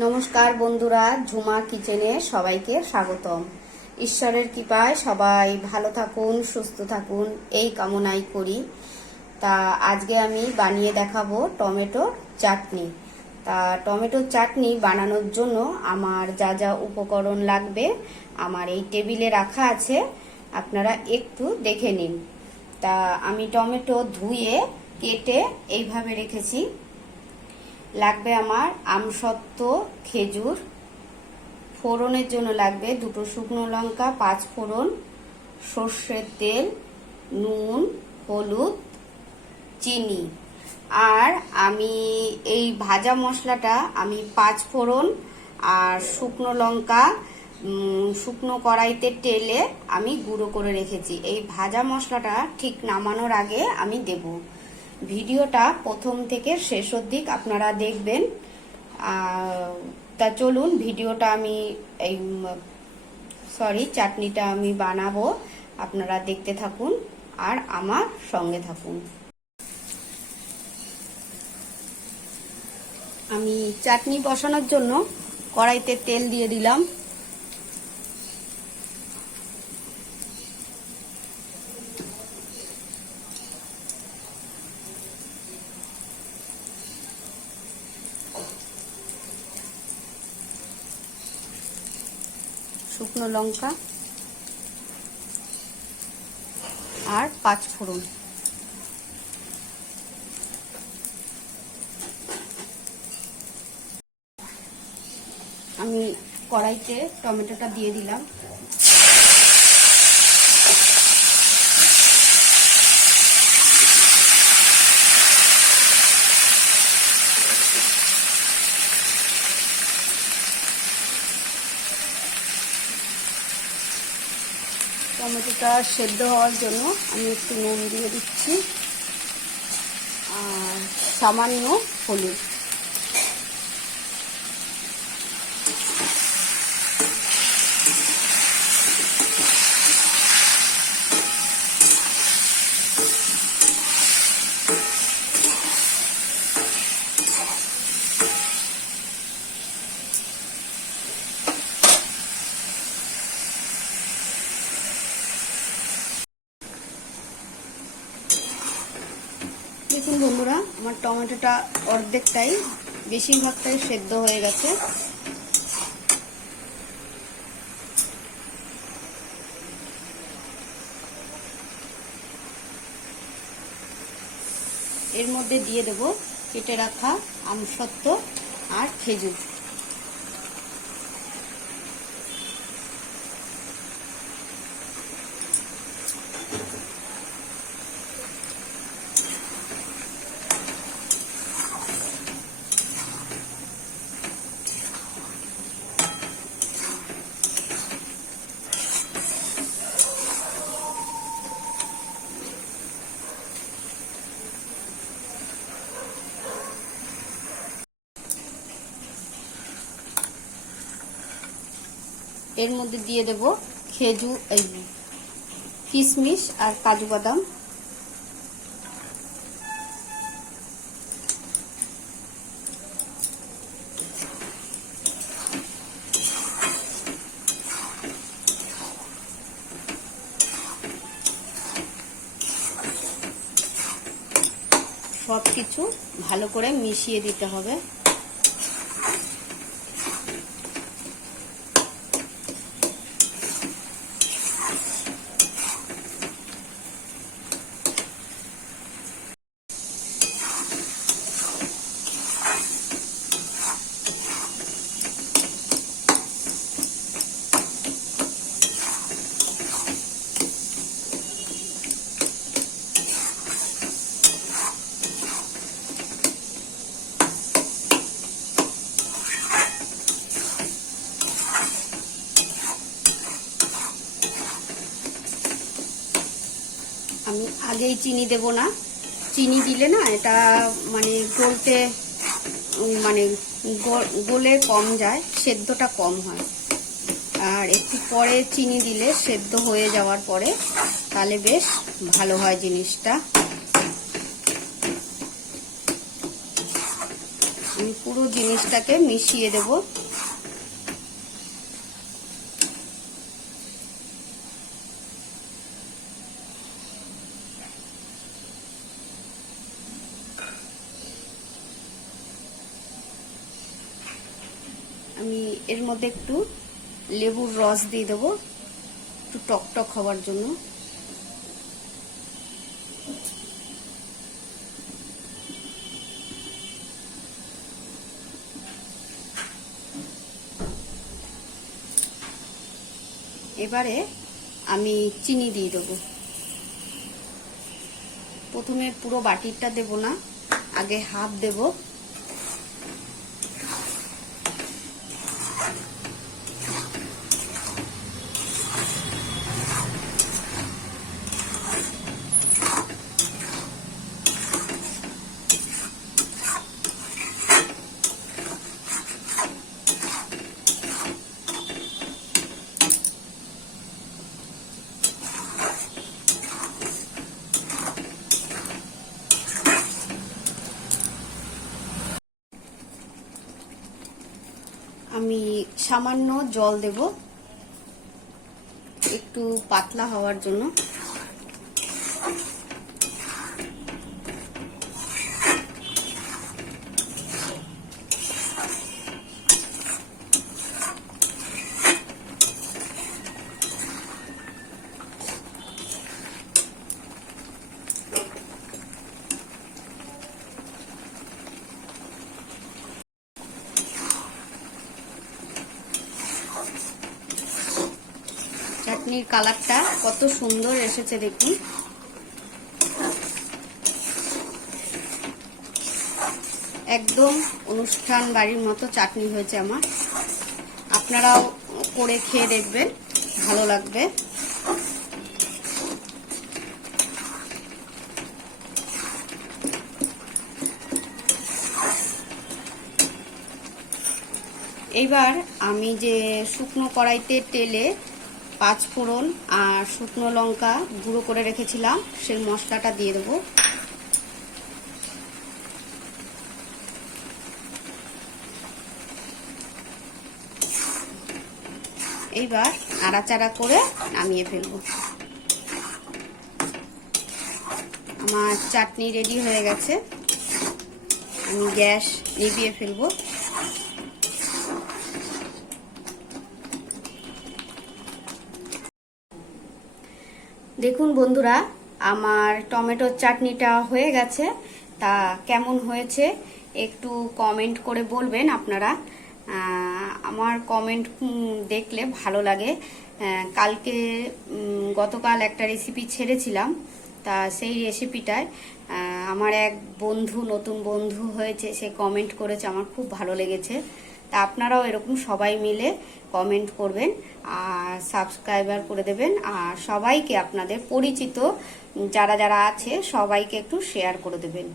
নমস্কার বন্ধুরা, ঝুমা কিচেনে সবাইকে স্বাগতম। ঈশ্বরের কৃপায় সবাই ভালো থাকুন, সুস্থ থাকুন এই কামনাই করি। তা আজকে আমি বানিয়ে দেখাবো টমেটো চাটনি। তা টমেটো চাটনি বানানোর জন্য আমার যা যা উপকরণ লাগবে আমার এই টেবিলে রাখা আছে, আপনারা একটু দেখে নিন। তা আমি টমেটো ধুয়ে কেটে এইভাবে রেখেছি। লাগবে আমার আমসত্ত্ব, খেজুর, ফোড়নের জন্য লাগবে 2টো শুকনো লঙ্কা, 5 ফোড়ন, সর্ষের তেল, নুন, হলুদ, চিনি। আর আমি এই ভাজা মশলাটা আমি 5 ফোড়ন আর শুকনো লঙ্কা শুকনো কড়াইতে টেলে আমি গুঁড়ো করে রেখেছি। এই ভাজা মশলাটা ঠিক নামানোর আগে আমি দেব। ভিডিওটা প্রথম থেকে শেষ অবধি আপনারা দেখবেন। তা চলুন ভিডিওটা আমি চাটনিটা আমি বানাবো, আপনারা দেখতে থাকুন আর আমার সঙ্গে থাকুন। আমি চাটনি বসানোর জন্য কড়াইতে তেল দিয়ে দিলাম। শুকনো লঙ্কা আর 5 ফোড়ন। আমি কড়াইতে টমেটোটা দিয়ে দিলাম। টমেটোটা সেদ্ধ হওয়ার জন্য আমি একটু নুন দিয়ে দিচ্ছি আর সামান্য হলুদ। দেখুন বন্ধুরা, আমার টমেটোটা অর্ধেকটাই বেশিরভাগটাই সেদ্ধ হয়ে গেছে। এর মধ্যে দিয়ে দেব কেটে রাখা আমসত্ত্ব আর খেজুর। এর মধ্যে দিয়ে দেব খেজুর, কিশমিশ আর কাজু বাদাম। সব কিছু ভালো করে মিশিয়ে দিতে হবে। আমি আগেই চিনি দেব না, চিনি দিলে না এটা মানে গলতে মানে গলে কম যায়, সেদ্ধটা কম হয়। আর একটু পরে চিনি দিলে সেদ্ধ হয়ে যাওয়ার পরে তাহলে বেশ ভালো হয় জিনিসটা। আমি পুরো জিনিসটাকে মিশিয়ে দেব। আমি এর মধ্যে একটু লেবুর রস দিয়ে দেবো, একটু টকটক হওয়ার জন্য। এবারে আমি চিনি দিয়ে দেবো। প্রথমে পুরো বাটিটা দেব না, আগে হাফ দেব। আমি সামান্য জল দেব, একটু পাতলা হওয়ার জন্য। চাটনির কালারটা কত সুন্দর এসেছে দেখুন। একদম অনুষ্ঠান বাড়ির মতো চাটনি হয়েছে আমার। আপনারাও করে খেয়ে দেখবেন, ভালো লাগবে। এইবার আমি যে শুকনো কড়াইতে তেলে 5 ফোড়ন আর শুকনো লঙ্কা গুঁড়ো করে রেখেছিলাম, সেই মশলাটা দিয়ে দেবো। এইবার নাড়াচাড়া করে নামিয়ে ফেলবো। আমার চাটনি রেডি হয়ে গেছে, আমি গ্যাস নিভিয়ে ফেলবো। দেখুন বন্ধুরা, আমার টমেটোর চাটনিটা হয়ে গেছে। তা কেমন হয়েছে একটু কমেন্ট করে বলবেন আপনারা। আমার কমেন্ট দেখলে ভালো লাগে। কালকে গতকাল একটা রেসিপি ছেড়েছিলাম, তা সেই রেসিপিটায় আমার এক বন্ধু, নতুন বন্ধু হয়েছে, সে কমেন্ট করেছে, আমার খুব ভালো লেগেছে। তা আপনারাও এরকম সবাই মিলে কমেন্ট করবেন আর সাবস্ক্রাইবার করে দেবেন, আর সবাইকে আপনাদের পরিচিত যারা যারা আছে সবাইকে একটু শেয়ার করে দেবেন।